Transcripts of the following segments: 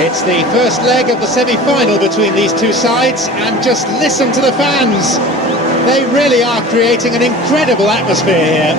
It's the first leg of the semi-final between these two sides, and just listen to the fans. They really are creating an incredible atmosphere here.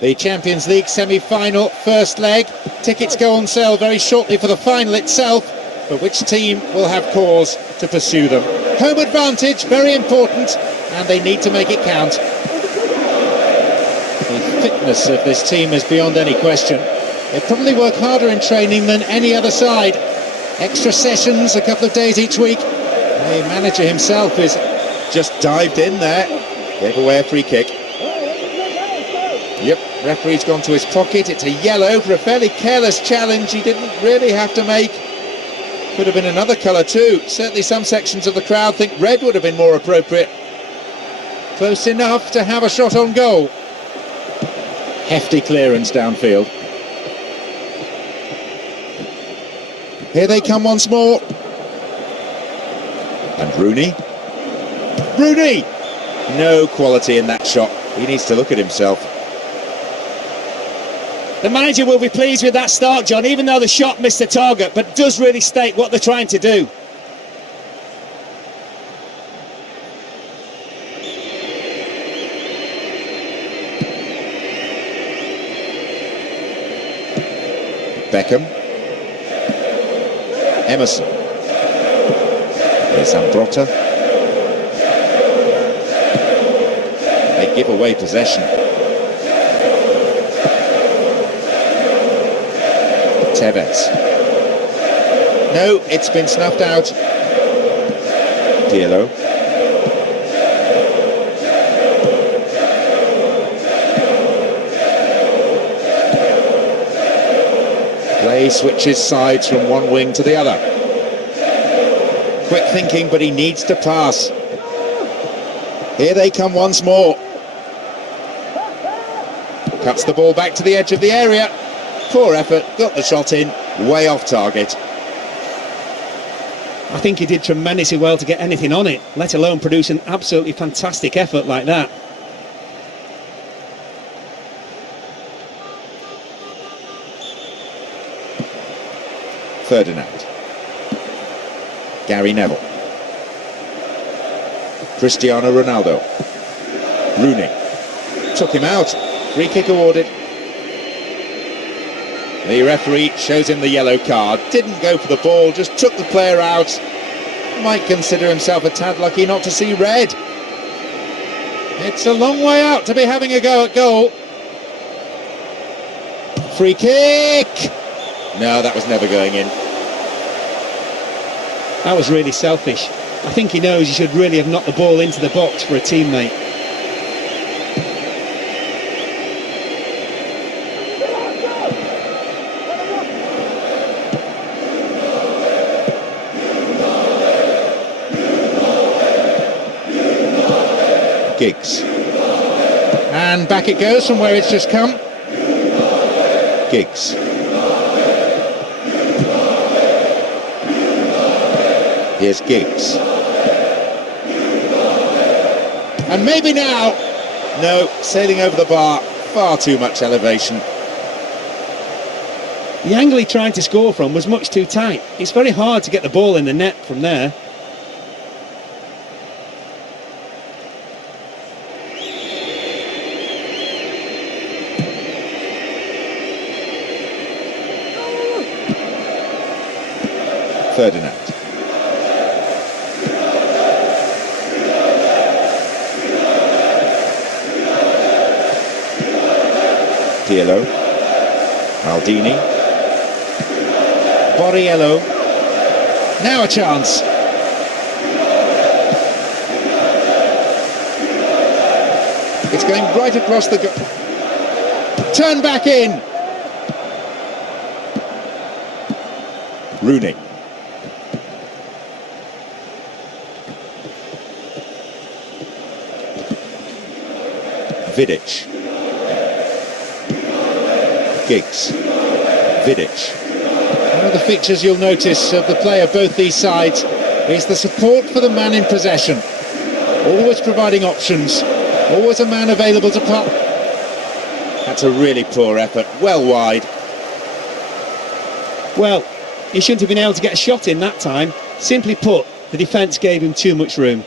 The Champions League semi-final first leg. Tickets go on sale very shortly for the final itself, but which team will have cause to pursue them? Home advantage, very important, and they need to make it count. The fitness of this team is beyond any question. They probably work harder in training than any other side. Extra sessions, a couple of days each week. The manager himself is just dived in there. Gave away a free kick. Yep, referee's gone to his pocket. It's a yellow for a fairly careless challenge he didn't really have to make. Could have been another colour too. Certainly some sections of the crowd think red would have been more appropriate. Close enough to have a shot on goal. Hefty clearance downfield. Here they come once more. And Rooney. Rooney! No quality in that shot. He needs to look at himself. The manager will be pleased with that start, John, even though the shot missed the target, but does really state what they're trying to do. Beckham. Emerson. Here's Ambrota. They give away possession. Tevez. No, it's been snuffed out. Pirlo. Play switches sides from one wing to the other. Quick thinking, but he needs to pass. Here they come once more. Cuts the ball back to the edge of the area. Poor effort, got the shot in, way off target. I think he did tremendously well to get anything on it, let alone produce an absolutely fantastic effort like that. Ferdinand. Gary Neville. Cristiano Ronaldo. Rooney. Took him out. Free kick awarded. The referee shows him the yellow card. Didn't go for the ball, just took the player out. Might consider himself a tad lucky not to see red. It's a long way out to be having a go at goal. Free kick! No, that was never going in. That was really selfish. I think he knows he should really have knocked the ball into the box for a teammate. Giggs. And back it goes from where it's just come. Giggs. Here's Giggs. And maybe now. No, sailing over the bar. Far too much elevation. The angle he tried to score from was much too tight. It's very hard to get the ball in the net from there. Ferdinand. Pirlo. Maldini. Borriello. Now a chance. It's going right across the goal. Turn back in. Rooney. Vidic. Giggs. Vidic. One of the features you'll notice of the play of both these sides is the support for the man in possession. Always providing options, always a man available to pop. That's a really poor effort, well wide. Well, he shouldn't have been able to get a shot in that time. Simply put, the defence gave him too much room.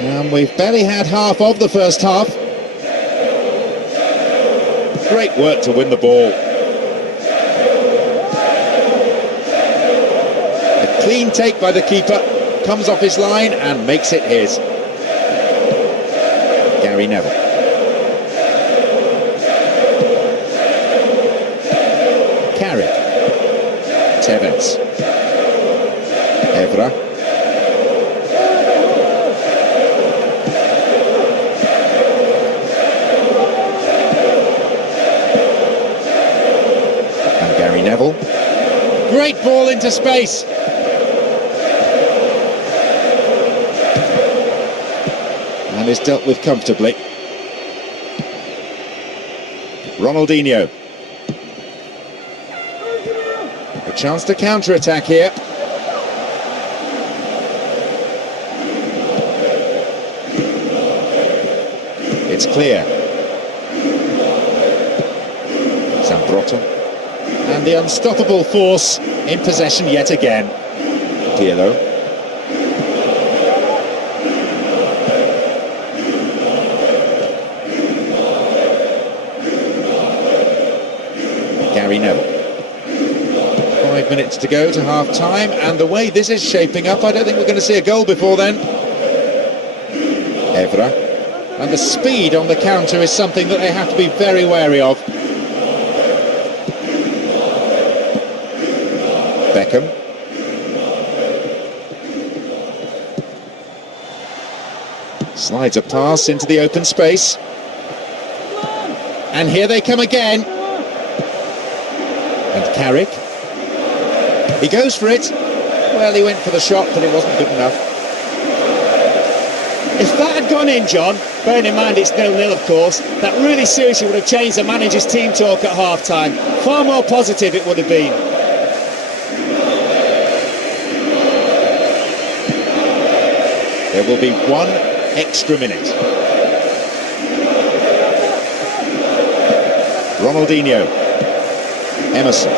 And we've barely had half of the first half. Great work to win the ball. A clean take by the keeper, comes off his line and makes it his. Gary Neville. Carrick. Tevez. Evra. Neville. Great ball into space. And is dealt with comfortably. Ronaldinho. A chance to counter-attack here. It's clear. Zambrotta. And the unstoppable force in possession yet again. Pirlo. Gary Neville. 5 minutes to go to half-time, and the way this is shaping up, I don't think we're going to see a goal before then. Evra. And the speed on the counter is something that they have to be very wary of. Beckham. Slides a pass into the open space. And here they come again. And Carrick. He goes for it. Well, he went for the shot, but it wasn't good enough. If that had gone in, John, bearing in mind it's 0-0 of course, that really seriously would have changed the manager's team talk at half-time. Far more positive it would have been. There will be 1 extra minute. Ronaldinho. Emerson.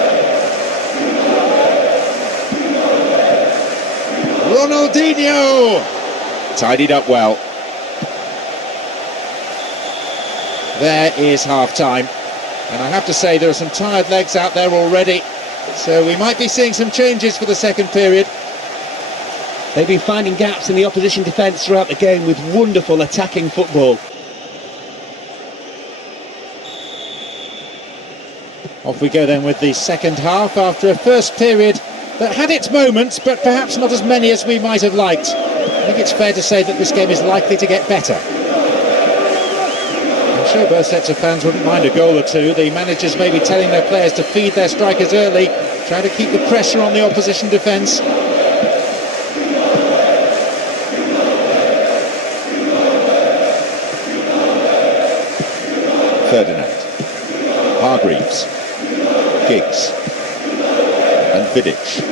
Ronaldinho! Tidied up well. There is half-time. And I have to say there are some tired legs out there already. So we might be seeing some changes for the second period. They've been finding gaps in the opposition defence throughout the game with wonderful attacking football. Off we go then with the second half after a first period that had its moments, but perhaps not as many as we might have liked. I think it's fair to say that this game is likely to get better. I'm sure both sets of fans wouldn't mind a goal or two. The managers may be telling their players to feed their strikers early, try to keep the pressure on the opposition defence. Ferdinand. Hargreaves. Giggs. And Vidic.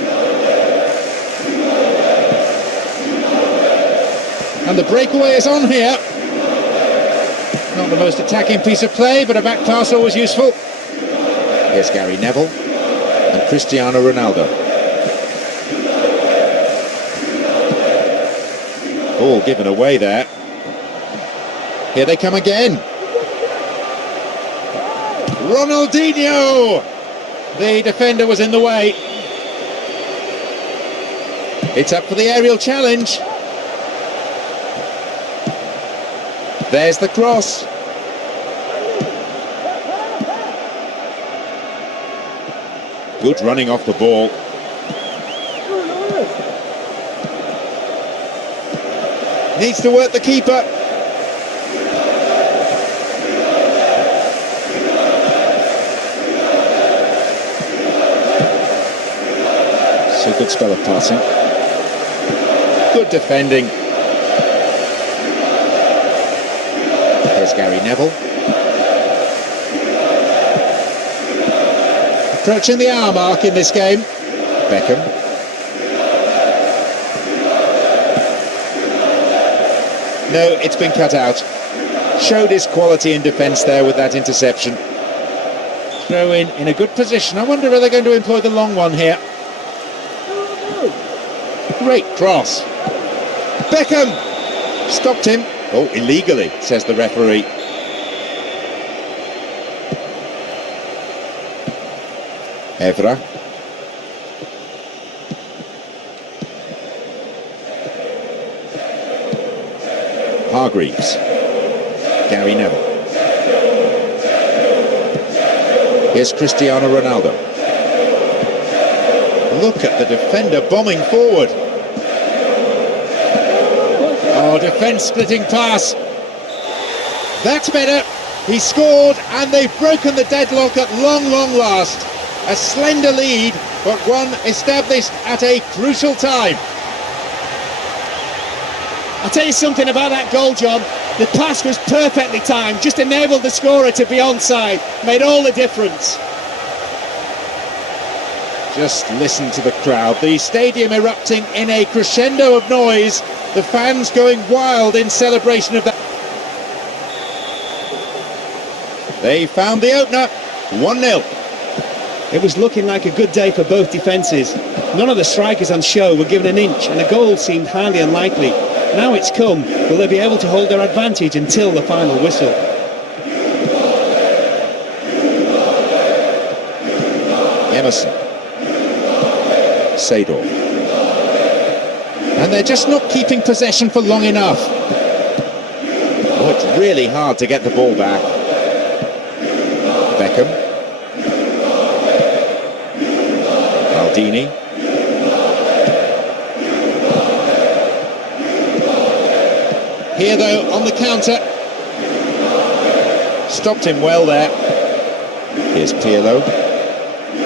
And the breakaway is on here. Not the most attacking piece of play, but a back pass always useful. Here's Gary Neville and Cristiano Ronaldo. Ball given away there. Here they come again. Ronaldinho! The defender was in the way. It's up for the aerial challenge. There's the cross. Good running off the ball. Needs to work the keeper. So good spell of passing. Good defending. Here's Gary Neville. Approaching the hour mark in this game. Beckham. No, it's been cut out. Showed his quality in defence there with that interception. Throw in a good position. I wonder if they're going to employ the long one here. Great cross. Beckham! Stopped him. Oh, illegally, says the referee. Evra. Hargreaves. Gary Neville. Here's Cristiano Ronaldo. Look at the defender bombing forward. Oh, defence-splitting pass. That's better. He scored, and they've broken the deadlock at long last. A slender lead, but one established at a crucial time. I'll tell you something about that goal, John. The pass was perfectly timed, just enabled the scorer to be onside. Made all the difference. Just listen to the crowd. The stadium erupting in a crescendo of noise. The fans going wild in celebration of that. They found the opener. 1-0. It was looking like a good day for both defences. None of the strikers on show were given an inch, and a goal seemed highly unlikely. Now it's come. Will they be able to hold their advantage until the final whistle? Emerson. Seedorf. And they're just not keeping possession for long enough. Oh, it's really hard to get the ball back. Beckham. Maldini. Here, though, on the counter. Stopped him well there. Here's Pirlo.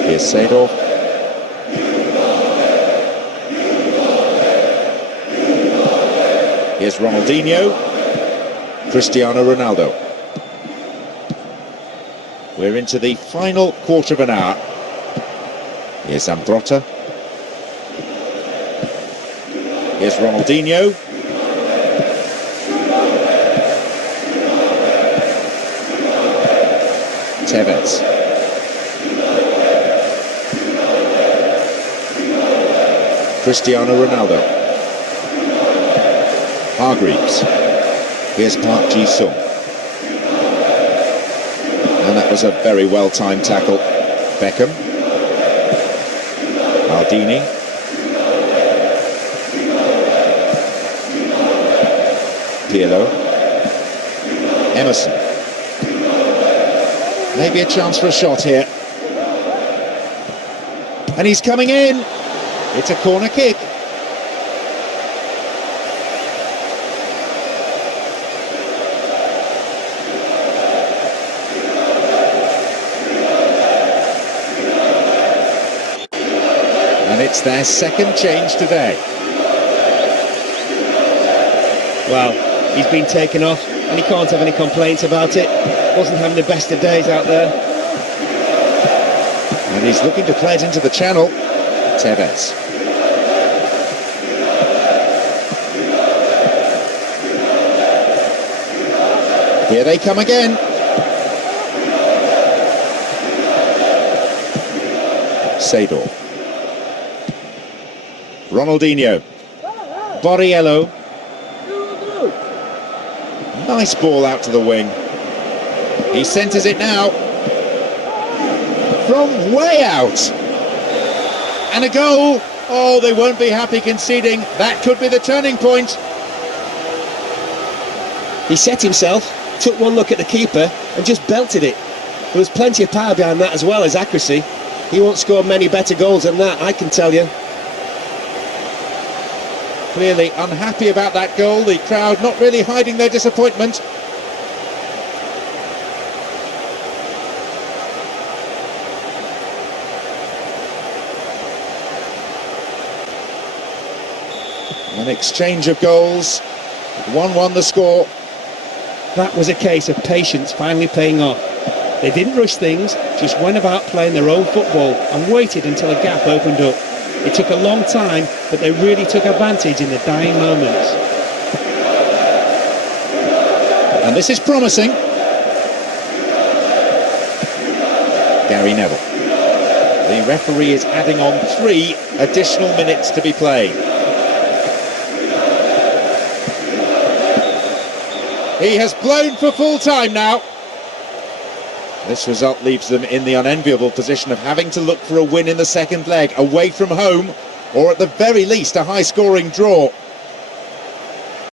Here's Seedorf. Here's Ronaldinho. Cristiano Ronaldo. We're into the final quarter of an hour. Here's Ambrota. Here's Ronaldinho. Tevez. Cristiano Ronaldo. Hargreaves. Here's Park Ji-sung. And that was a very well-timed tackle. Beckham. Maldini. Pirlo. Emerson. Maybe a chance for a shot here. And he's coming in. It's a corner kick. And it's their second change today. Well, he's been taken off and he can't have any complaints about it. Wasn't having the best of days out there. And he's looking to play it into the channel. Tevez. Here they come again. Seedorf. Ronaldinho. Borriello. Nice ball out to the wing. He centres it now. From way out. And a goal. Oh, they won't be happy conceding. That could be the turning point. He set himself, took one look at the keeper and just belted it. There was plenty of power behind that as well as accuracy. He won't score many better goals than that, I can tell you. Clearly unhappy about that goal, the crowd not really hiding their disappointment. An exchange of goals, 1-1 the score. That was a case of patience finally paying off. They didn't rush things, just went about playing their own football and waited until a gap opened up. It took a long time, but they really took advantage in the dying moments. And this is promising. Gary Neville. The referee is adding on 3 additional minutes to be played. He has blown for full time now. This result leaves them in the unenviable position of having to look for a win in the second leg, away from home, or at the very least a high-scoring draw.